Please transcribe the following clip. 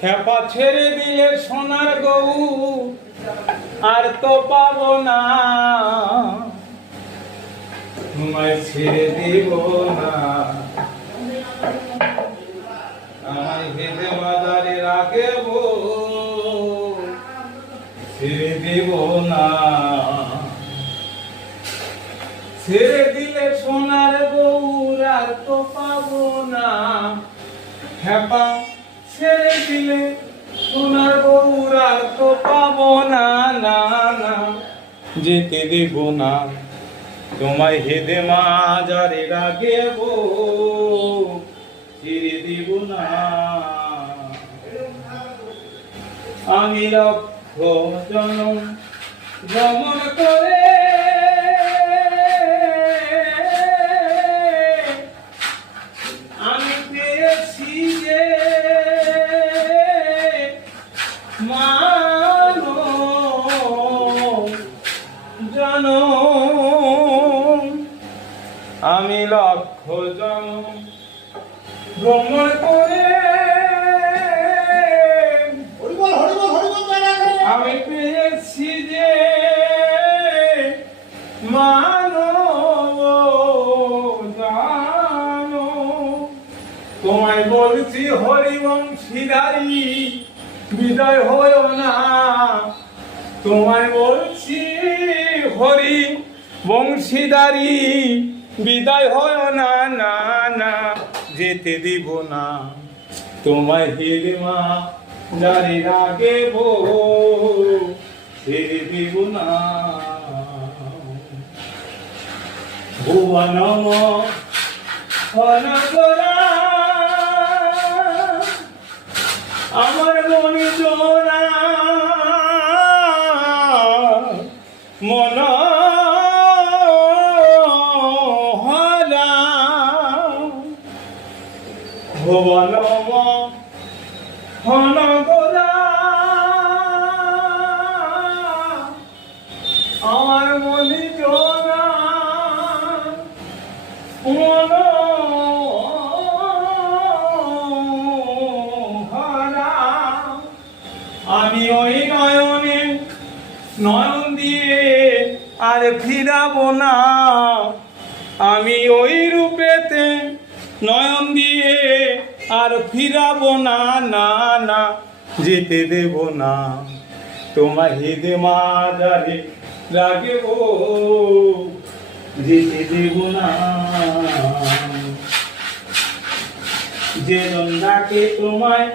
খেপা ছেড়ে দিলে সোনার গৌ আর তো পাবো না, তোমায় ছেড়ে দিব না। আমায় হেঁটে বাজারে রাখব, ছেড়ে দিব না। ছেড়ে দিলে সোনার গৌর আর তো পাবো না, খেপা ছেড়ে দিলে সোনার গৌর আর তো পাবো না, না না যেতে দেব না। তোমায় হেদে মাজারে রাখব, ছেড়ে দিব না। আমি লক্ষ জনম ভ্রমণ করে আমি পেয়েছি যে মানো জনম। আমি লক্ষ জনম ভ্রমণ করে আমি পেয়েছি যে মানব জানো। তোমায় বলছি হরিবংশীধারী বিদায় হয়ো না, তোমায় বলছি হরি বংশীধারী বিদায় হয় না, না না যেতে দিব না। তোমায় হেরে মা জারি রাখব, ছেড়ে দিব না। ভুবনম অনগরা আমার মনে জোড়া মন হরা। ভুবনম অনগরা আমার মনে জোড়া মন হরা। আমি ওই নয়নে নয়ন দিয়ে আর ফিরাবো না, আমি ওই রূপেতে নয়ন দিয়ে আর ফিরাবো না, না না যেতে দেব না। তোমায় হেদে মাজারে রাখব, যেতে দেব না। যে ডাকে তোমায়